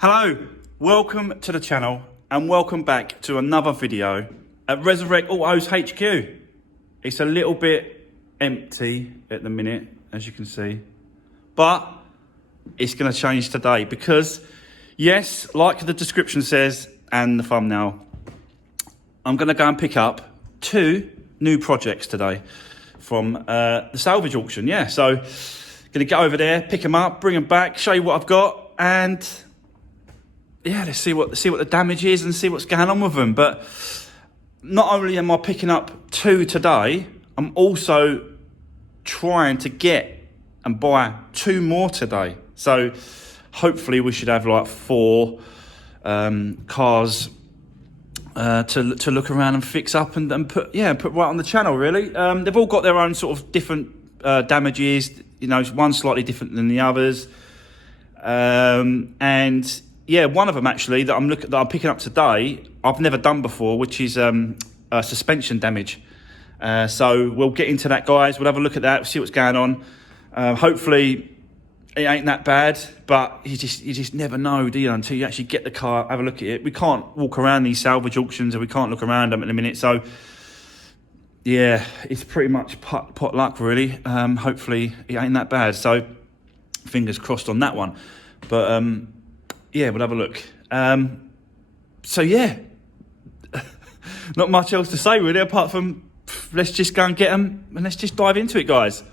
Hello, welcome to the channel and welcome back to another video at Resurrect Autos HQ. It's a little bit empty at the minute, as you can see, but it's going to change today because, yes, like the description says and the thumbnail, I'm going to go and pick up 2 new projects today from the Salavge auction. Yeah, so going to go over there, pick them up, bring them back, show you what I've got, and yeah, let's see what the damage is and see what's going on with them. But not only am I picking up 2 today, I'm also trying to get and buy 2 more today. So hopefully we should have like 4 cars to look around and fix up and put right on the channel. Really, they've all got their own sort of different damages. You know, one slightly different than the others, and yeah, one of them actually that I'm picking up today, I've never done before, which is suspension damage. So we'll get into that, guys. We'll have a look at that, see what's going on. Hopefully it ain't that bad, but you just never know, do you, until you actually get the car, have a look at it. We can't walk around these salvage auctions and we can't look around them at the minute. So yeah, it's pretty much pot luck, really. Hopefully it ain't that bad. So fingers crossed on that one. But yeah, we'll have a look. So yeah, not much else to say really, apart from let's just go and get them and let's just dive into it, guys.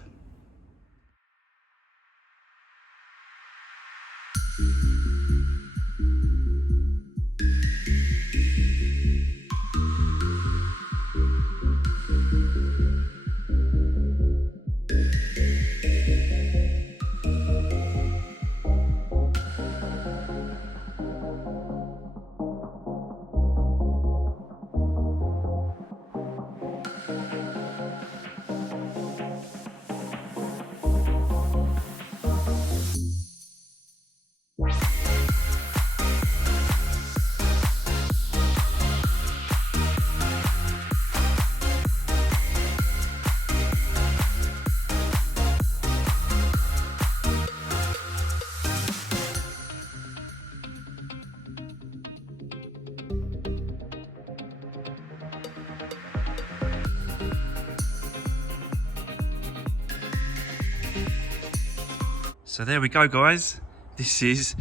So there we go, guys. This is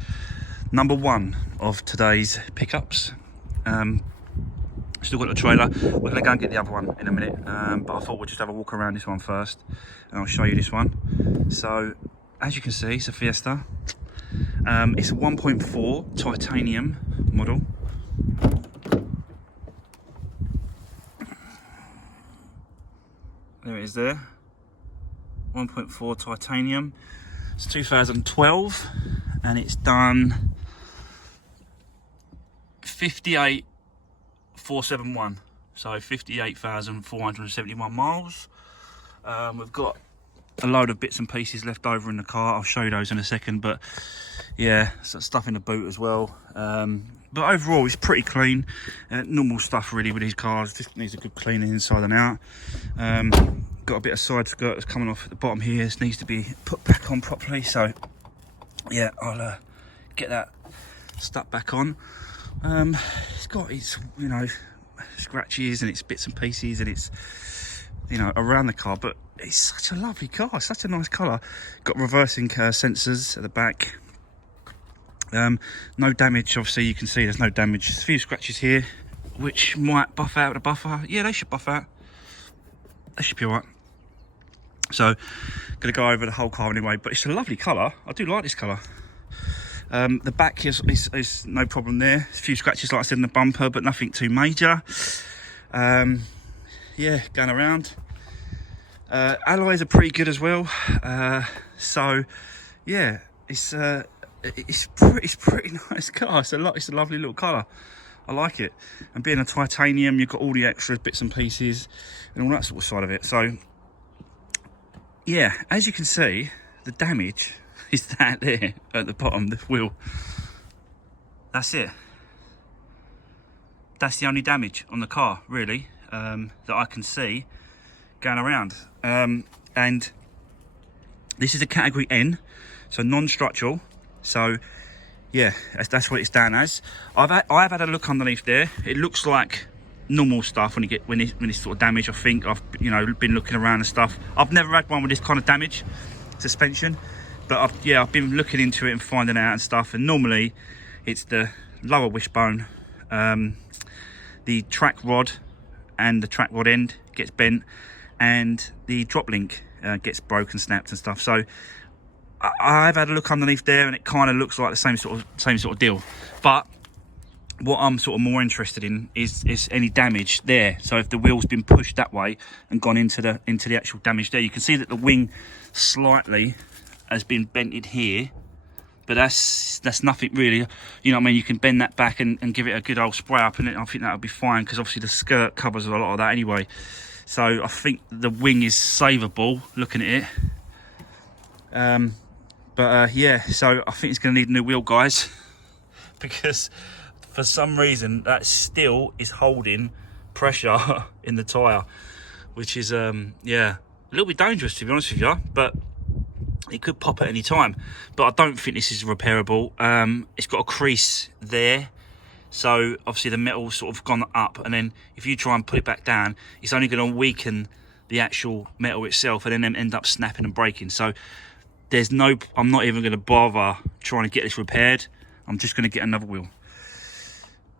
number 1 of today's pickups. Still got the trailer. We're gonna go and get the other one in a minute, but I thought we'd just have a walk around this one first and I'll show you this one. So as you can see, it's a Fiesta. It's a 1.4 titanium model. There it is there, 1.4 titanium. It's 2012 and it's done 58,471, so 58,471 miles. We've got a load of bits and pieces left over in the car. I'll show you those in a second, but yeah, some stuff in the boot as well. But overall it's pretty clean, normal stuff really with these cars. Just needs a good cleaning inside and out. Got a bit of side skirt that's coming off at the bottom here. This needs to be put back on properly, so yeah, I'll get that stuck back on. It's got its, you know, scratches and its bits and pieces and it's, you know, around the car, but it's such a lovely car, such a nice colour. Got reversing sensors at the back. No damage, obviously you can see there's no damage. There's a few scratches here which might buff out the buffer. Yeah, they should buff out. They should be alright. So gonna go over the whole car anyway, but it's a lovely colour. I do like this colour. The back is no problem there. A few scratches like I said in the bumper, but nothing too major. Yeah, going around. Alloys are pretty good as well. So yeah, it's pretty nice car. It's a lovely little colour. I like it. And being a titanium, you've got all the extra bits and pieces and all that sort of side of it. So yeah, as you can see, the damage is that there at the bottom, the wheel. That's it. That's the only damage on the car, really, that I can see going around. And this is a category N, so non-structural. So yeah, that's what it's down as. I've had a look underneath there. It looks like normal stuff when it's sort of damaged. I think I've been looking around and stuff. I've never had one with this kind of damage suspension, but I've been looking into it and finding out and stuff. And normally it's the lower wishbone, the track rod and the track rod end gets bent, and the drop link gets broken, snapped and stuff. So I've had a look underneath there, and it kind of looks like the same sort of deal. But what I'm sort of more interested in is any damage there. So if the wheel's been pushed that way and gone into the actual damage there, you can see that the wing slightly has been bented here, but that's nothing really. You know what I mean? You can bend that back and give it a good old spray up, and I think that'll be fine, because obviously the skirt covers a lot of that anyway. So I think the wing is savable looking at it. Yeah, so I think it's going to need a new wheel, guys, because for some reason that still is holding pressure in the tyre, which is yeah, a little bit dangerous, to be honest with you, but it could pop at any time. But I don't think this is repairable. It's got a crease there, so obviously the metal's sort of gone up, and then if you try and put it back down, it's only going to weaken the actual metal itself, and then end up snapping and breaking. So I'm not even going to bother trying to get this repaired. I'm just going to get another wheel.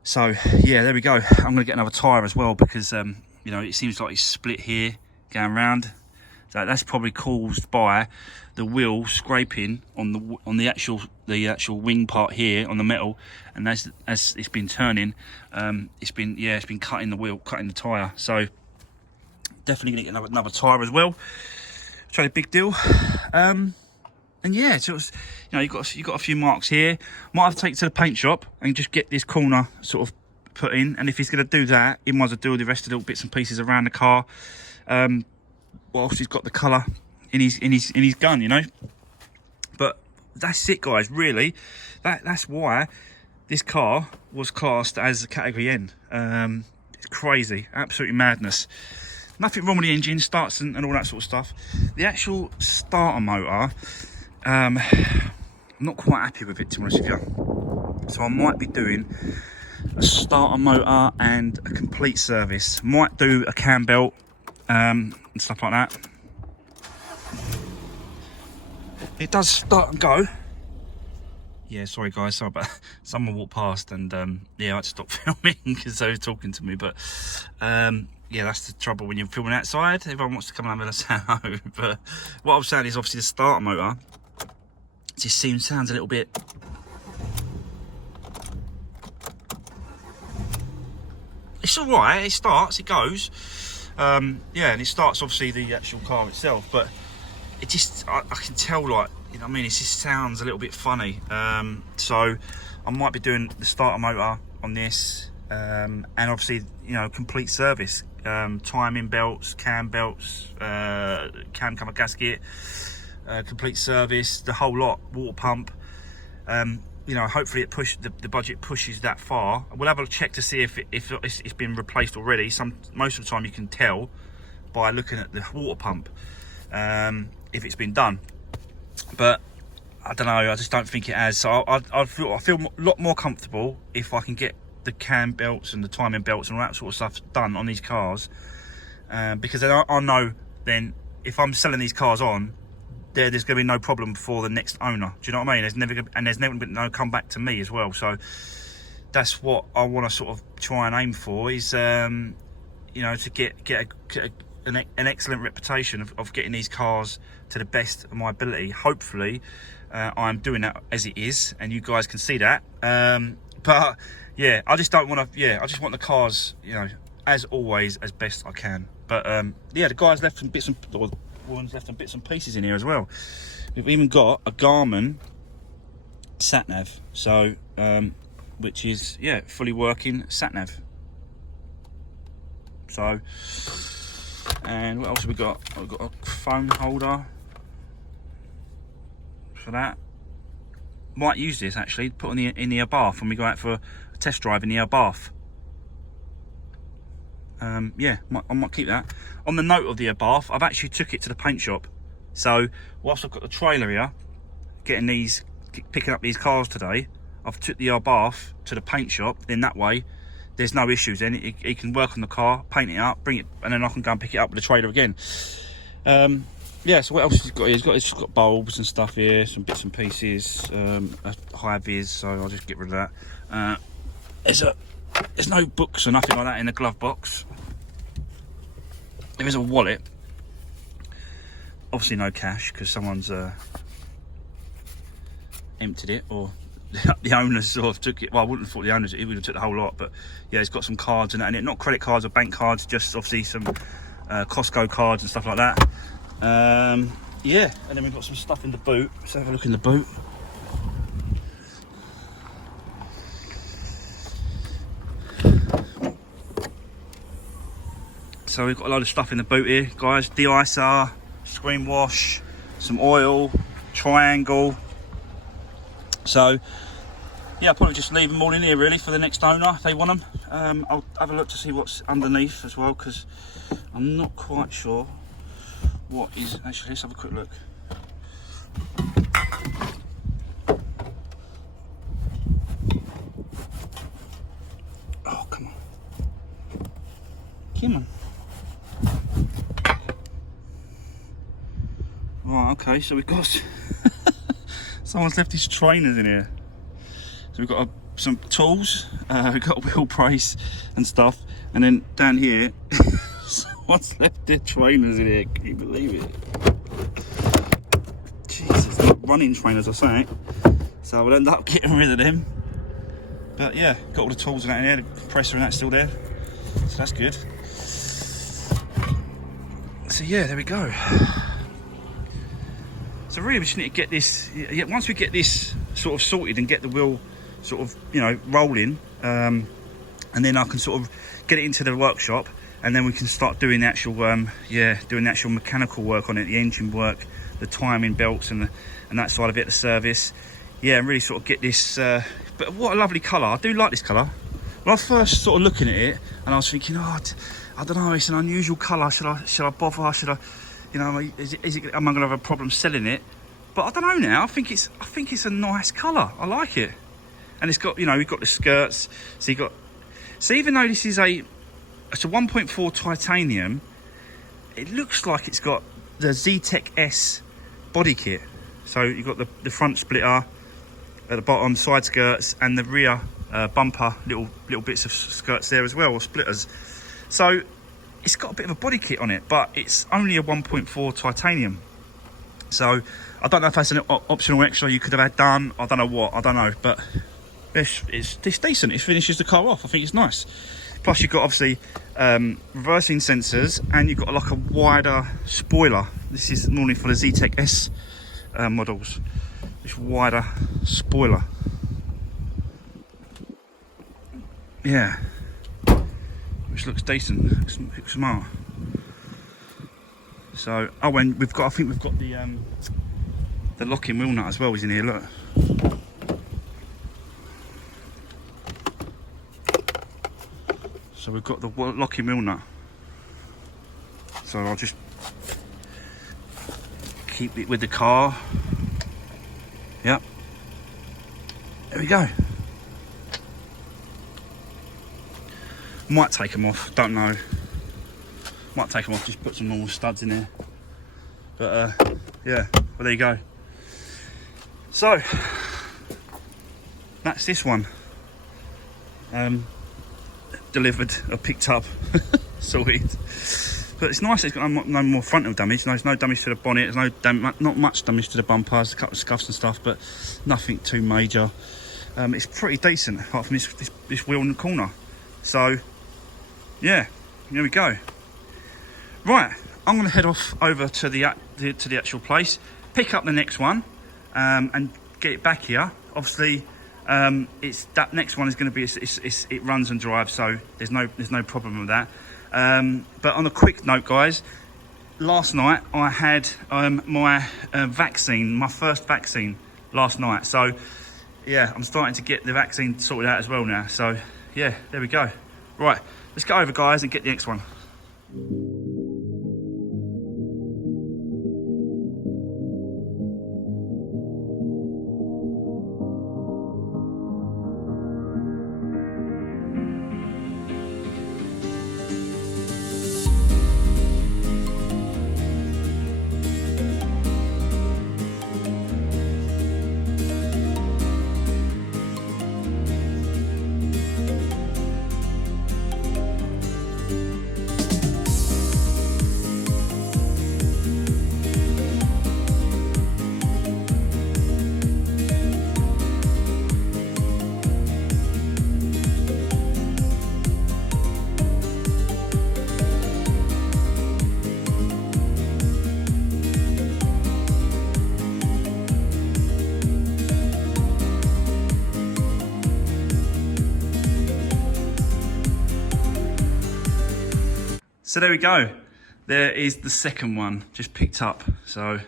So yeah, there we go. I'm going to get another tyre as well, because it seems like it's split here going round. So that's probably caused by the wheel scraping on the actual wing part here on the metal, and as it's been turning, it's been cutting the tyre. So definitely going to get another tyre as well. It's a big deal. And yeah, so it's, you've got a few marks here. Might have to take it to the paint shop and just get this corner sort of put in. And if he's going to do that, he might as well do the rest of the little bits and pieces around the car, whilst he's got the colour in his gun, But that's it, guys. Really, that's why this car was classed as a category N. It's crazy, absolutely madness. Nothing wrong with the engine, starts and all that sort of stuff. The actual starter motor, I'm not quite happy with it, to be honest with you. So I might be doing a starter motor and a complete service. Might do a cam belt and stuff like that. It does start and go. Yeah, sorry guys, sorry about someone walked past, and yeah, I had to stop filming because they were talking to me. But yeah, that's the trouble when you're filming outside. Everyone wants to come and have a sound. But what I'm saying is, obviously the starter motor just sounds a little bit. It's all right. It starts. It goes. Yeah, and it starts obviously the actual car itself, but it just I can tell, like, you know what I mean, it just sounds a little bit funny. So I might be doing the starter motor on this, and obviously, complete service, timing belts, cam belts, cam cover gasket, complete service, the whole lot, water pump. Hopefully the budget pushes that far. We'll have a check to see if it's been replaced already. Most of the time you can tell by looking at the water pump if it's been done, but I don't know, I just don't think it has. So I feel a lot more comfortable if I can get the cam belts and the timing belts and all that sort of stuff done on these cars, because then I know then if I'm selling these cars on, there's going to be no problem for the next owner. Do you know what I mean? There's never been no come back to me as well. So that's what I want to sort of try and aim for, is to get an excellent reputation of getting these cars to the best of my ability. Hopefully I'm doing that as it is, and you guys can see that. But yeah, I just don't want to. Yeah, I just want the cars, as always, as best I can. But yeah, the guys left some bits and woman's left some bits and pieces in here as well. We've even got a Garmin sat nav, so which is fully working sat nav. So, and what else have we got? We've got a phone holder for that. Might use this actually, put in the bath when we go out for a test drive in the bath. Yeah, I might keep that. On the note of the bath, I've actually took it to the paint shop. So whilst I've got the trailer here, picking up these cars today, I've took the bath to the paint shop, then that way there's no issues. Then he can work on the car, paint it up, bring it, and then I can go and pick it up with the trailer again. Yeah, so what else has he got here? He's got bulbs and stuff here, some bits and pieces, a high vis, so I'll just get rid of that. There's no books or nothing like that in the glove box. There is a wallet. Obviously no cash, because someone's emptied it, or the owners sort of took it. Well, I wouldn't have thought the owners, it would have took the whole lot, but yeah, it's got some cards and that in it. Not credit cards or bank cards, just obviously some Costco cards and stuff like that. Yeah, and then we've got some stuff in the boot. Let's have a look in the boot. So we've got a load of stuff in the boot here, guys. De-icer, screen wash, some oil, triangle. So yeah, I'll probably just leave them all in here really for the next owner if they want them. I'll have a look to see what's underneath as well, because I'm not quite sure what is. Actually, let's have a quick look. Oh, come on. Come on. Right, okay, so we've got someone's left his trainers in here. So we've got some tools, we've got a wheel brace and stuff, and then down here someone's left their trainers in here. Can you believe it? Jesus, they're not running trainers, I say. So we'll end up getting rid of them. But yeah, got all the tools and that in there, the compressor and that's still there, so that's good. So yeah, there we go. So really we just need to get this, once we get this sort of sorted and get the wheel sort of, you know, rolling, and then I can sort of get it into the workshop, and then we can start doing the actual, doing the actual mechanical work on it, the engine work, the timing belts and that side of it, the service. Yeah, and really sort of get this, but what a lovely colour. I do like this colour. When I was first sort of looking at it, and I was thinking, oh, I don't know, it's an unusual colour. Should I bother? Should I, you know, am I going to have a problem selling it? But I don't know now. I think it's a nice colour. I like it, and it's got, you know, we've got the skirts. So even though this is it's a 1.4 titanium, it looks like it's got the Z-Tech S body kit. So you've got the front splitter at the bottom, side skirts, and the rear bumper, little bits of skirts there as well, or splitters. So it's got a bit of a body kit on it, but it's only a 1.4 titanium. So I don't know if that's an optional extra you could have had done. I don't know what, I don't know, but it's decent. It finishes the car off. I think it's nice. Plus you've got obviously reversing sensors, and you've got like a wider spoiler. This is normally for the Z-Tech S models. This wider spoiler. Yeah, which looks decent. Looks smart. So, oh, and I think we've got the locking wheel nut as well is in here. Look. So we've got the locking wheel nut. So I'll just keep it with the car. Yep. There we go. Might take them off, don't know. Might take them off, just put some normal studs in there. But yeah, well there you go. So, that's this one. Delivered or picked up, sorted. But it's nice, it's got no more frontal damage. There's no damage to the bonnet, there's not much damage to the bumpers, a couple of scuffs and stuff, but nothing too major. It's pretty decent, apart from this wheel in the corner. So, yeah, here we go. Right, I'm going to head off over to the actual place, pick up the next one, and get it back here. Obviously, that next one is going to be it runs and drives, so there's no problem with that. But on a quick note, guys, last night I had my vaccine, my first vaccine last night. So yeah, I'm starting to get the vaccine sorted out as well now. So yeah, there we go. Right, let's go over, guys, and get the next one. So there we go. There is the second one, just picked up. So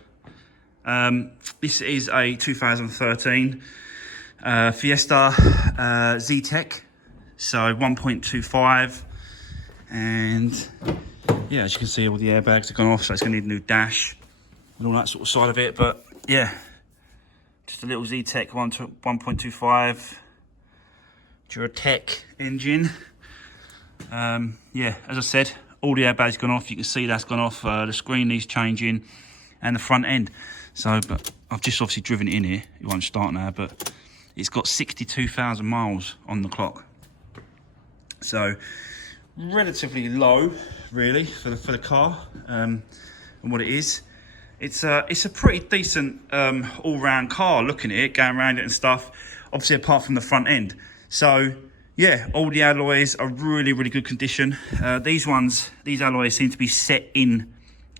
this is a 2013 Fiesta Z-Tech. So 1.25, and yeah, as you can see, all the airbags have gone off, so it's going to need a new dash and all that sort of side of it. But yeah, just a little Z-Tech 1.25 Duratec engine. Yeah, as I said, all the airbags gone off. You can see that's gone off. The screen needs changing, and the front end. So, but I've just obviously driven it in here. It won't start now, but it's got 62,000 miles on the clock. So relatively low, really, for the car, and what it is. It's a pretty decent all-round car. Looking at it, going around it and stuff. Obviously, apart from the front end. So yeah, all the alloys are really good condition. These alloys seem to be set in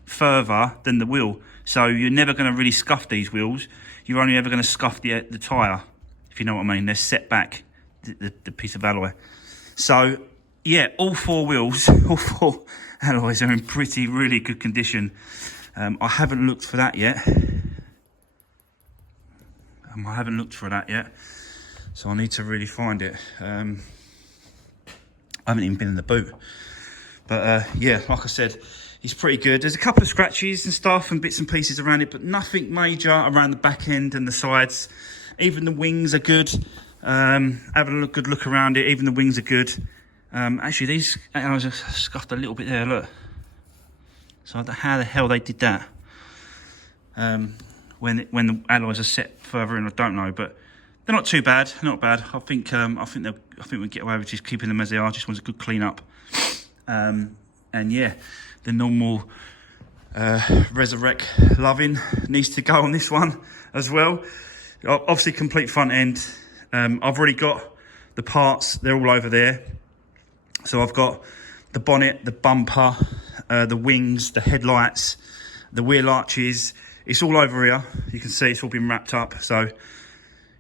further than the wheel. So you're never going to really scuff these wheels. You're only ever going to scuff the tyre, if you know what I mean. They're set back, the piece of alloy. So yeah, all four wheels, all four alloys are in really good condition. I haven't looked for that yet. So I need to really find it. I haven't even been in the boot. But yeah, like I said, it's pretty good. There's a couple of scratches and stuff and bits and pieces around it, but nothing major around the back end and the sides. Even the wings are good. Having a good look around it, even the wings are good. Actually, these alloys are scuffed a little bit there, look. So how the hell they did that? When the alloys are set further in, I don't know, but they're not too bad. Not bad. I think we get away with just keeping them as they are. Just wants a good clean up. And yeah, the normal Resurrect loving needs to go on this one as well. Obviously, complete front end. I've already got the parts. They're all over there. So I've got the bonnet, the bumper, the wings, the headlights, the wheel arches. It's all over here. You can see it's all been wrapped up. So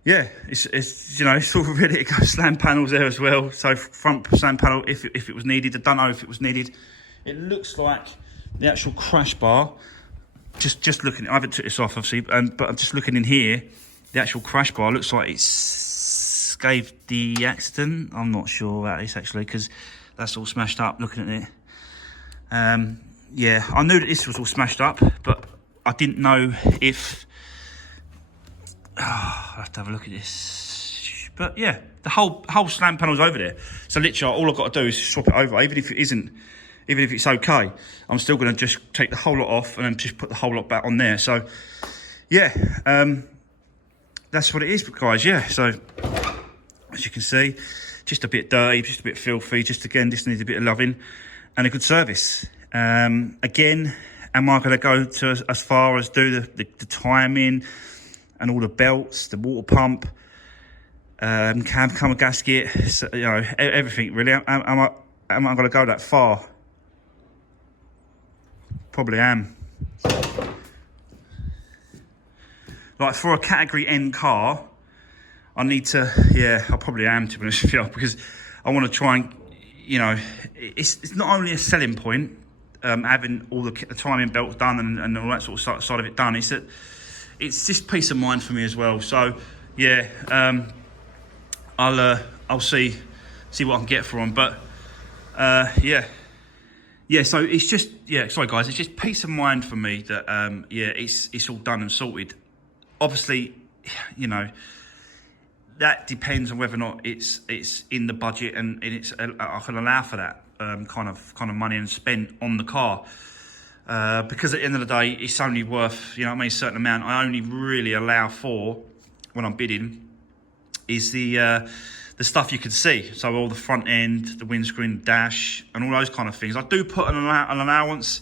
yeah, it's you know, it's all ready to go. Slam panels there as well. So front slam panel if it was needed. I don't know if it was needed. It looks like the actual crash bar. Just looking, I haven't took this off obviously, but I'm just looking in here. The actual crash bar looks like it's escaped the accident. I'm not sure that is actually, because that's all smashed up. Looking at it, yeah, I knew that this was all smashed up, but I didn't know if. I'll have to have a look at this. But yeah, the whole slam panel's over there. So literally, all I've got to do is swap it over. Even if it isn't, even if it's okay, I'm still going to just take the whole lot off and then just put the whole lot back on there. So yeah, that's what it is, guys. Yeah. So as you can see, just a bit dirty, just a bit filthy. Just again, this needs a bit of loving and a good service. Again, am I going to go to as far as do the timing and all the belts, the water pump, cam cover gasket, so, you know, everything really? Am I going to go that far? Probably am. Like for a category N car, I need to, yeah, I probably am, to be honest with you, because I want to try and, you know, it's not only a selling point, having all the timing belts done and all that sort of side of it done, it's that it's just peace of mind for me as well. So yeah, I'll see what I can get for them. But yeah. So it's just, yeah. Sorry guys, it's just peace of mind for me that yeah, it's all done and sorted. Obviously, you know, that depends on whether or not it's in the budget and it's I can allow for that kind of money and spent on the car. Because at the end of the day, it's only worth, you know what I mean, a certain amount. I only really allow for, when I'm bidding, is the stuff you can see. So all the front end, the windscreen, dash, and all those kind of things. I do put an allowance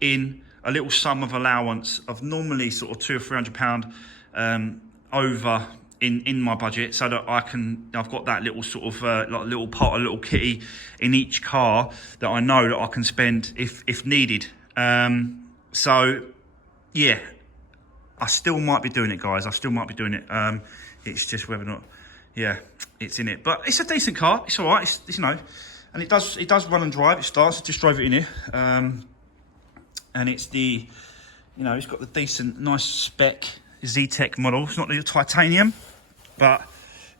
in, a little sum of allowance of normally sort of £200 or £300 over in my budget, so that I've got that little sort of like little pot, a little kitty in each car that I know that I can spend if needed. So yeah, I still might be doing it, guys. I still might be doing it. It's just whether or not, yeah, it's in it. But it's a decent car. It's all right. It's you know, And it does run and drive. It starts. I just drove it in here. And it's the, you know, it's got the decent, nice spec Z-Tech model. It's not the titanium, but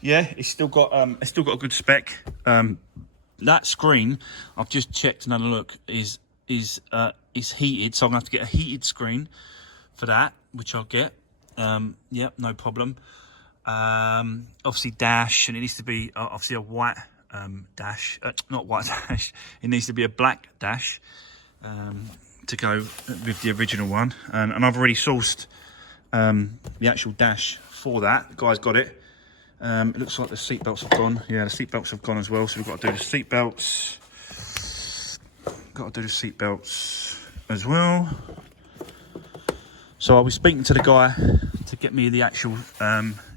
yeah, it's still got a good spec. That screen, I've just checked and had a look, is heated, so I'm gonna have to get a heated screen for that, which I'll get. Yep, no problem. Obviously dash, and it needs to be obviously a white dash, not white dash. It needs to be a black dash to go with the original one. And I've already sourced the actual dash for that. The guy's got it. It looks like the seat belts have gone. Yeah, the seat belts have gone as well. So we've got to do the seat belts. Got to do the seat belts as well. So I'll be speaking to the guy to get me the actual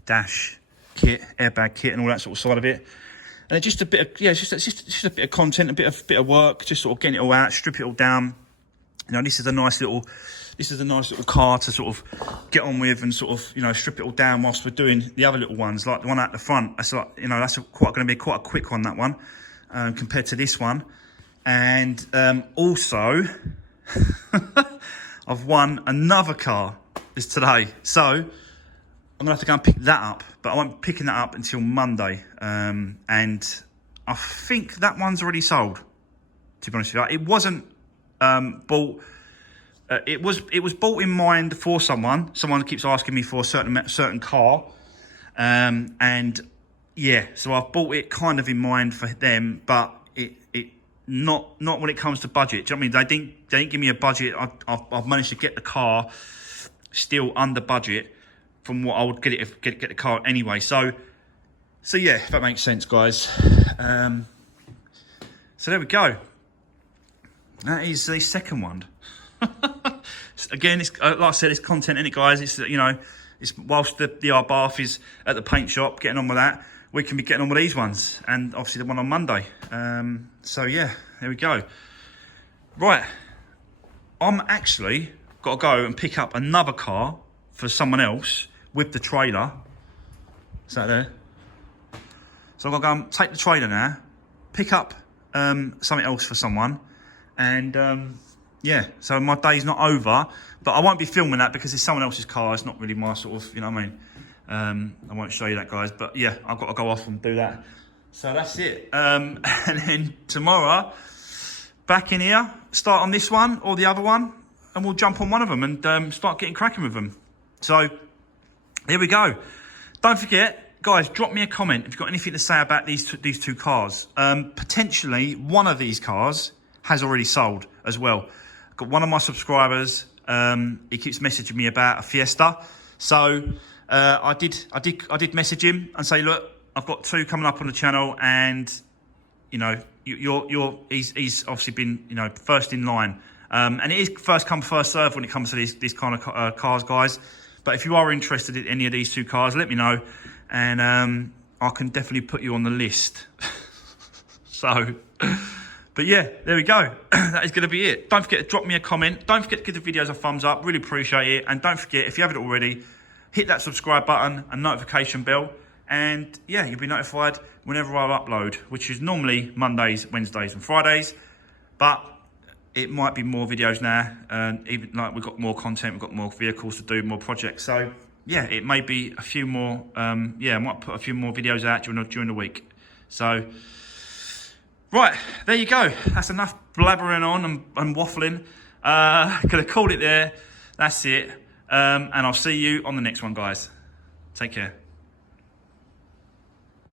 dash kit, airbag kit, and all that sort of side of it. And it's just a bit of, yeah, it's just a bit of content, a bit of work, just sort of getting it all out, strip it all down. You know, this is a nice little car to sort of get on with and sort of, you know, strip it all down whilst we're doing the other little ones, like the one at the front. That's like, you know, that's going to be quite a quick one, that one, compared to this one. And also, I've won another car this today, so I'm gonna have to go and pick that up, but I won't be picking that up until Monday. And I think that one's already sold, to be honest with you. It wasn't bought. It was bought in mind for someone. Someone keeps asking me for a certain car, and yeah, so I've bought it kind of in mind for them, but it not when it comes to budget. Do you know what I mean? They didn't give me a budget. I've managed to get the car still under budget from what I would get the car anyway. So yeah, if that makes sense, guys. So there we go. That is the second one. Again, it's like I said, it's content in it, guys. It's, you know, it's whilst the our bath is at the paint shop getting on with that, we can be getting on with these ones, and obviously the one on Monday. So yeah, there we go. Right, I'm actually got to go and pick up another car for someone else with the trailer. Is that there? So I've got to go and take the trailer now, pick up something else for someone, and yeah, so my day's not over, but I won't be filming that because it's someone else's car. It's not really my sort of, you know what I mean? I won't show you that, guys, but yeah, I've got to go off and do that. So that's it. And then tomorrow, back in here, start on this one or the other one, and we'll jump on one of them and start getting cracking with them. So here we go. Don't forget, guys, drop me a comment if you've got anything to say about these two cars. Potentially, one of these cars has already sold as well. Got one of my subscribers, he keeps messaging me about a Fiesta. So I did message him and say, look, I've got two coming up on the channel, and you know, he's obviously been, you know, first in line. And it is first come, first serve when it comes to these kind of cars, guys. But if you are interested in any of these two cars, let me know, and I can definitely put you on the list. So, but yeah, there we go. That is going to be it. Don't forget to drop me a comment. Don't forget to give the videos a thumbs up. Really appreciate it. And don't forget, if you haven't already, hit that subscribe button and notification bell. And yeah, you'll be notified whenever I upload, which is normally Mondays, Wednesdays and Fridays. But it might be more videos now. And even like we've got more content, we've got more vehicles to do, more projects. So yeah, it may be a few more. Yeah, I might put a few more videos out during the week. So right, there you go. That's enough blabbering on and waffling. Gonna call it there. That's it. And I'll see you on the next one, guys. Take care.